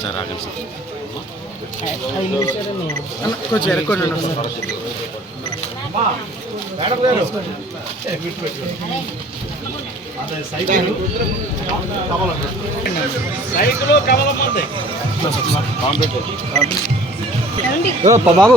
Sir ఆగండి sir కొంచెం ఎరక్కోండి cycle కమలం బాబు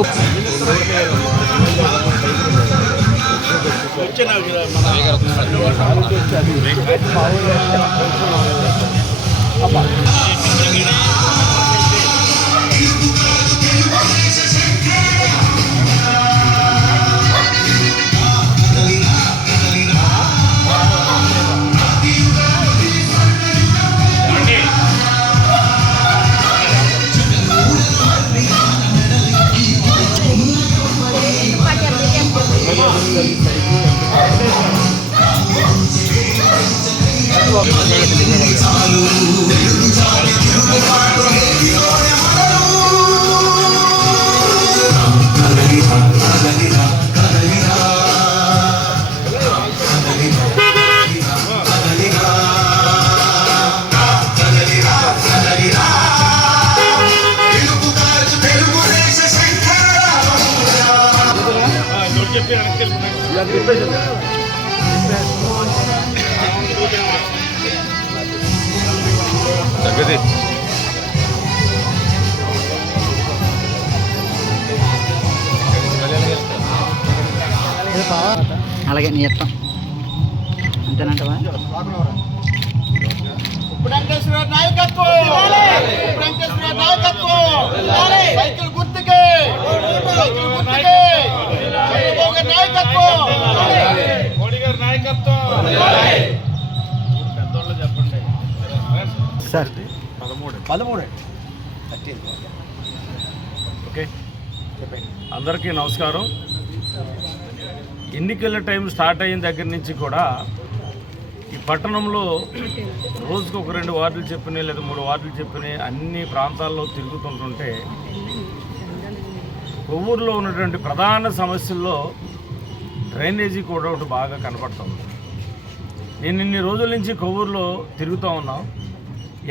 తగ్గది అలాగే నీ ఇష్టం అంతేనంటవా సైకిల్ గుర్తుకే సార్ 13 ఓకే అందరికీ నమస్కారం. ఎన్నికల టైం స్టార్ట్ అయిన దగ్గర నుంచి కూడా ఈ పట్టణంలో రోజుకు ఒక 2 వార్డులు చెప్పినాయి లేదా 3 వార్డులు చెప్పినాయి అన్ని ప్రాంతాల్లో తిరుగుతుంటుంటే కొవ్వూరులో ఉన్నటువంటి ప్రధాన సమస్యల్లో డ్రైనేజీ కూడా ఒకటి బాగా కనపడుతుంది. నేను ఇన్ని రోజుల నుంచి కొవ్వూరులో తిరుగుతూ ఉన్నాం.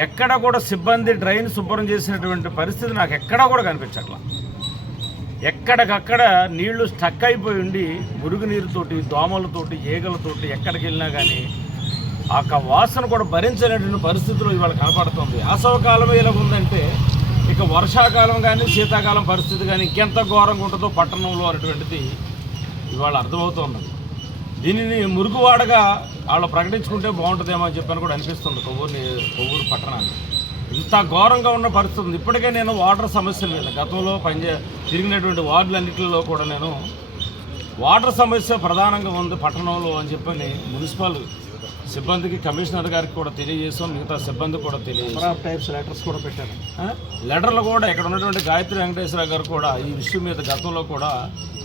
ఎక్కడ కూడా సిబ్బంది డ్రైన్ శుభ్రం చేసినటువంటి పరిస్థితి నాకు ఎక్కడా కూడా కనిపించట్లా. ఎక్కడికక్కడ నీళ్లు స్టక్ అయిపోయి ఉండి మురుగునీరుతోటి దోమలతోటి ఈగలతోటి ఎక్కడికి వెళ్ళినా కానీ ఆ వాసన కూడా భరించలేటువంటి పరిస్థితులు ఇవాళ కనపడుతుంది. వేసవకాలం ఇలా ఉందంటే ఇక వర్షాకాలం కానీ శీతాకాలం పరిస్థితి కానీ ఇంకెంత ఘోరంగా ఉంటుందో పట్టణంలో అనేటువంటిది ఇవాళ అర్థమవుతున్నది. దీనిని మురుగువాడగా వాళ్ళు ప్రకటించుకుంటే బాగుంటుందేమో అని చెప్పని కూడా అనిపిస్తుంది కొవ్వూరు పట్టణాన్ని. ఇంత ఘోరంగా ఉన్న పరిస్థితి ఉంది. ఇప్పటికే నేను వాటర్ సమస్య మీద గతంలో తిరిగినటువంటి వార్డులన్నింటిలో కూడా నేను వాటర్ సమస్య ప్రధానంగా ఉంది పట్టణంలో అని చెప్పని మున్సిపల్ సిబ్బందికి కమిషనర్ గారికి కూడా తెలియజేసాం, మిగతా సిబ్బంది కూడా తెలియజేసాం. లెటర్స్ కూడా పెట్టారు. లెటర్లు కూడా ఇక్కడ ఉన్నటువంటి గాయత్రి వెంకటేశ్వర గారు కూడా ఈ విషయం మీద గతంలో కూడా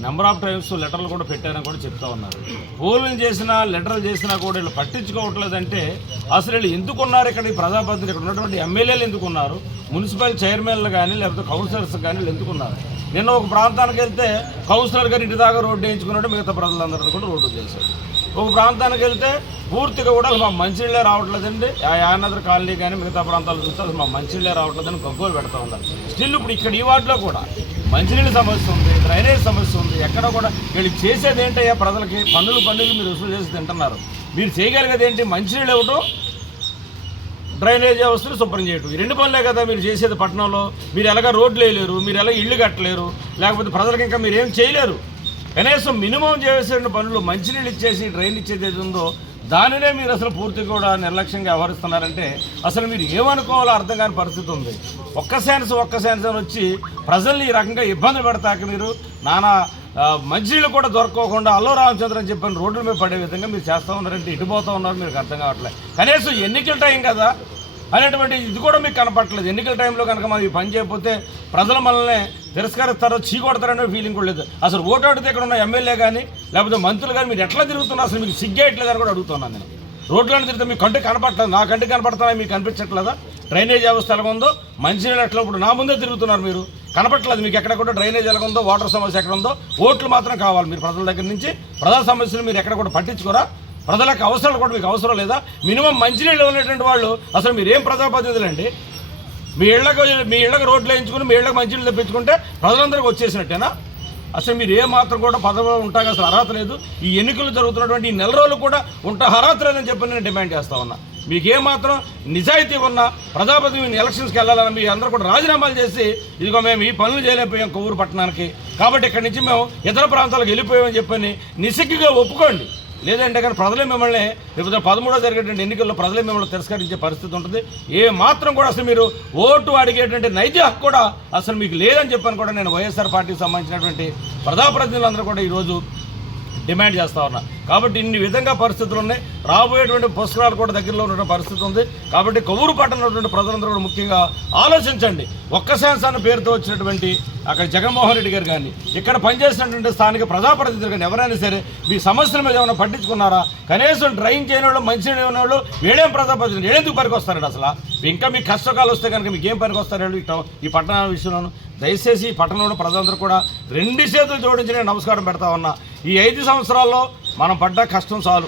నెంబర్ ఆఫ్ టైమ్స్ లెటర్లు కూడా పెట్టారని కూడా చెప్తా ఉన్నారు. పోలింగ్ చేసినా లెటర్లు చేసినా కూడా వీళ్ళు పట్టించుకోవట్లేదంటే అసలు వీళ్ళు ఎందుకున్నారు ఇక్కడ ఈ ప్రజాప్రతినిధులు, ఇక్కడ ఉన్నటువంటి ఎమ్మెల్యేలు ఎందుకున్నారు, మున్సిపల్ చైర్మన్లు కానీ లేకపోతే కౌన్సిలర్స్ కానీ వీళ్ళు ఎందుకున్నారు? నిన్న ఒక ప్రాంతానికి వెళ్తే కౌన్సిలర్ గారు ఇంటి దాకా రోడ్డు వేయించుకున్నాడు, మిగతా ప్రజలందరూ కూడా రోడ్డు చేశాడు. ఒక ప్రాంతానికి వెళ్తే పూర్తిగా కూడా మా మంచినీళ్ళే రావట్లేదండి, ఆ యానగర్ కాలనీ కానీ మిగతా ప్రాంతాలు చూస్తే అసలు మా మంచినీళ్ళే రావట్లేదని గగ్గోలు పెడతా ఉన్నారు. స్టిల్ ఇప్పుడు ఇక్కడ ఈ వార్డులో కూడా మంచినీళ్ళ సమస్య ఉంది, డ్రైనేజ్ సమస్య ఉంది. ఎక్కడ కూడా వీళ్ళు చేసేది ఏంటయ్యా? ప్రజలకి పన్నులు మీరు వసూలు చేసి తింటున్నారు. మీరు చేయగలిగేది ఏంటి? మంచినీళ్ళు ఇవ్వటం, డ్రైనేజ్ వ్యవస్థను శుభ్రం చేయటం. ఈ 2 పనులే కదా మీరు చేసేది పట్టణంలో. మీరు ఎలాగ రోడ్లు వేయలేరు, మీరు ఎలా ఇళ్ళు కట్టలేరు, లేకపోతే ప్రజలకు ఇంకా మీరు ఏం చేయలేరు. కనీసం మినిమం చేసే పనులు మంచినీళ్ళు ఇచ్చేసి డ్రైన్ ఇచ్చేది ఏది ఉందో దానినే మీరు అసలు పూర్తిగా కూడా నిర్లక్ష్యంగా వ్యవహరిస్తున్నారంటే అసలు మీరు ఏమనుకోవాలో అర్థం కాని పరిస్థితి ఉంది. ఒక్క సెన్స్ అని వచ్చి ప్రజల్ని ఈ రకంగా ఇబ్బందులు పెడతాక మీరు నానా మంచినీళ్ళు కూడా దొరకకుండా అల్లో రామచంద్ర అని చెప్పని రోడ్ల మీద పడే విధంగా మీరు చేస్తూ ఉన్నారంటే ఇటు పోతూ ఉన్నారు, మీకు అర్థం కావట్లేదు. కనీసం ఎన్నికల టైం కదా అనేటువంటి ఇది కూడా మీకు కనపట్లేదు. ఎన్నికల టైంలో కనుక మనం ఈ పని చేయకపోతే ప్రజలు మనల్ని తిరస్కరిస్తారో చీకొడతారనే ఫీలింగ్ కూడా లేదు. అసలు ఓటు అడిగితే ఇక్కడ ఉన్న ఎమ్మెల్యే కానీ లేకపోతే మంత్రులు కానీ మీరు ఎట్లా తిరుగుతున్నారు, అసలు మీకు సిగ్గేయట్లేదని కూడా అడుగుతున్నాను నేను. రోడ్లను తిరిగితే మీ కంటికి కనపడలేదు, నా కంటికి కనపడతానా మీకు కనిపించట్లేదా? డ్రైనేజ్ వ్యవస్థ ఎలా ఉందో, మంచినీళ్ళు ఎట్లా ఇప్పుడు నా ముందే తిరుగుతున్నారు మీరు, కనపట్లేదు మీకు ఎక్కడ కూడా డ్రైనేజ్ ఎలా ఉందో, వాటర్ సమస్య ఎక్కడ ఉందో. ఓట్లు మాత్రం కావాలి మీరు ప్రజల దగ్గర నుంచి. ప్రజా సమస్యలు మీరు ఎక్కడ కూడా పట్టించుకోరా? ప్రజలకు అవసరాలు కూడా మీకు అవసరం లేదా? మినిమం మంచినీళ్ళు ఉన్నటువంటి వాళ్ళు అసలు మీరు ఏం ప్రజాప్రతినిధులండి? మీ ఇళ్ళకు రోడ్లు వేయించుకుని మీ ఇళ్ళకి మంచినీళ్ళు తెప్పించుకుంటే ప్రజలందరికీ వచ్చేసినట్టేనా? అసలు మీరు ఏ మాత్రం కూడా పదవిలో ఉంటాక అసలు అర్హత లేదు. ఈ ఎన్నికలు జరుగుతున్నటువంటి ఈ నెల రోజులు కూడా అర్హత లేదని చెప్పి నేను డిమాండ్ చేస్తా ఉన్నా. మీకు ఏమాత్రం నిజాయితీ ఉన్న ప్రజాప్రతినిధి ఎలక్షన్స్కి వెళ్ళాలని మీ అందరూ కూడా రాజీనామాలు చేసి ఇదిగో మేము ఈ పనులు చేయలేకపోయాం కొవ్వూరు పట్టణానికి, కాబట్టి ఇక్కడి నుంచి మేము ఇతర ప్రాంతాలకు వెళ్ళిపోయామని చెప్పని నిస్సిగ్గుగా ఒప్పుకోండి. లేదంటే కానీ ప్రజలే మిమ్మల్ని రేపు 13వ జరిగేటువంటి ఎన్నికల్లో ప్రజలే మిమ్మల్ని తిరస్కరించే పరిస్థితి ఉంటుంది. ఏ మాత్రం కూడా అసలు మీరు ఓటు అడిగేటువంటి నైతిక హక్కు కూడా అసలు మీకు లేదని చెప్పని కూడా నేను వైఎస్ఆర్ పార్టీకి సంబంధించినటువంటి ప్రజాప్రతినిధులందరూ కూడా ఈరోజు డిమాండ్ చేస్తూ ఉన్నా. కాబట్టి ఇన్ని విధంగా పరిస్థితులు ఉన్నాయి. రాబోయేటువంటి పుష్కరాలు కూడా దగ్గరలో ఉన్న పరిస్థితి ఉంది. కాబట్టి కొవ్వూరు పట్టణంలో ఉన్నటువంటి ప్రజలందరూ కూడా ముఖ్యంగా ఆలోచించండి. ఒక్క శాసన పేరుతో వచ్చినటువంటి అక్కడ జగన్మోహన్ రెడ్డి గారు కానీ ఇక్కడ పనిచేసినటువంటి స్థానిక ప్రజాప్రతినిధులు కానీ ఎవరైనా సరే మీ సమస్యల మీద ఏమైనా పట్టించుకున్నారా? కనీసం డ్రైన్ చేయని వాళ్ళు, మంచినీళ్ళు ఉన్న వాళ్ళు వేడేం ప్రజాప్రతినిధులు ఏడెందుకు పనికి వస్తారండి? అసలు ఇంకా మీకు కష్టకాలు వస్తే కనుక మీకు ఏం పనికి వస్తారు ఈ పట్టణ విషయంలోనూ? దయచేసి ఈ పట్టణంలో ప్రజలందరూ కూడా 2 చేతులు జోడించి నేను నమస్కారం పెడతా ఉన్నా. ఈ 5 సంవత్సరాల్లో మనం పడ్డ కష్టం చాలు.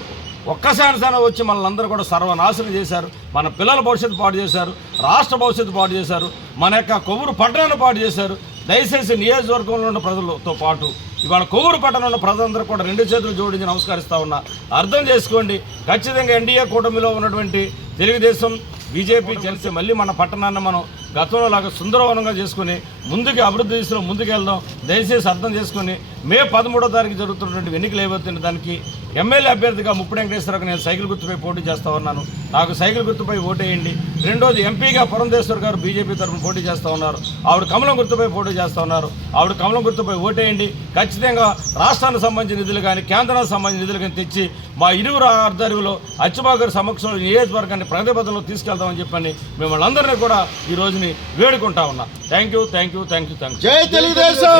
ఒక్కసారి వచ్చి మనల్ని కూడా సర్వనాశనం చేశారు. మన పిల్లల భవిష్యత్తు పాటు చేశారు, రాష్ట్ర భవిష్యత్తు పాటు చేశారు, మన యొక్క కొవ్వూరు పట్టణాన్ని పాటు చేశారు. దయచేసి నియోజకవర్గంలో ఉన్న ప్రజలతో పాటు ఇవాళ కొవ్వూరు పట్టణంలో ఉన్న ప్రజలందరూ కూడా 2 చేతులు జోడించి నమస్కరిస్తూ ఉన్నా. అర్థం చేసుకోండి. ఖచ్చితంగా ఎన్డీఏ కూటమిలో ఉన్నటువంటి తెలుగుదేశం, బీజేపీ కలిసి మళ్ళీ మన పట్టణాన్ని మనం గతంలో లాగా సుందరవనంగా చేసుకుని ముందుకు అభివృద్ధి దిశలో ముందుకు వెళ్దాం. దయచేసి అర్థం చేసుకుని మే 13వ తారీఖు జరుగుతున్నటువంటి ఎన్నికలు ఏవైతే దానికి ఎమ్మెల్యే అభ్యర్థిగా ముప్పిడి వెంకటేశ్వరరావు నేను సైకిల్ గుర్తుపై పోటీ చేస్తూ ఉన్నాను. నాకు సైకిల్ గుర్తుపై ఓటేయండి. రెండోది ఎంపీగా పురంధేశ్వర్ గారు బీజేపీ తరఫున పోటీ చేస్తూ ఉన్నారు. ఆవిడ కమలం గుర్తుపై పోటీ చేస్తూ ఉన్నారు. ఆవిడ కమలం గుర్తుపై ఓటేయండి. ఖచ్చితంగా రాష్ట్రానికి సంబంధించిన నిధులు కానీ కేంద్రానికి సంబంధించిన నిధులు కానీ తెచ్చి మా ఇరువురు ఆధ్వర్యంలో అచ్చుబాబు గారి సమక్షంలో నియోజకవర్గాన్ని ప్రగతి పథంలో తీసుకెళ్తామని చెప్పని మిమ్మల్ని అందరినీ కూడా ఈ రోజుని వేడుకుంటా ఉన్నా. Thank you. జై తెలుగుదేశం.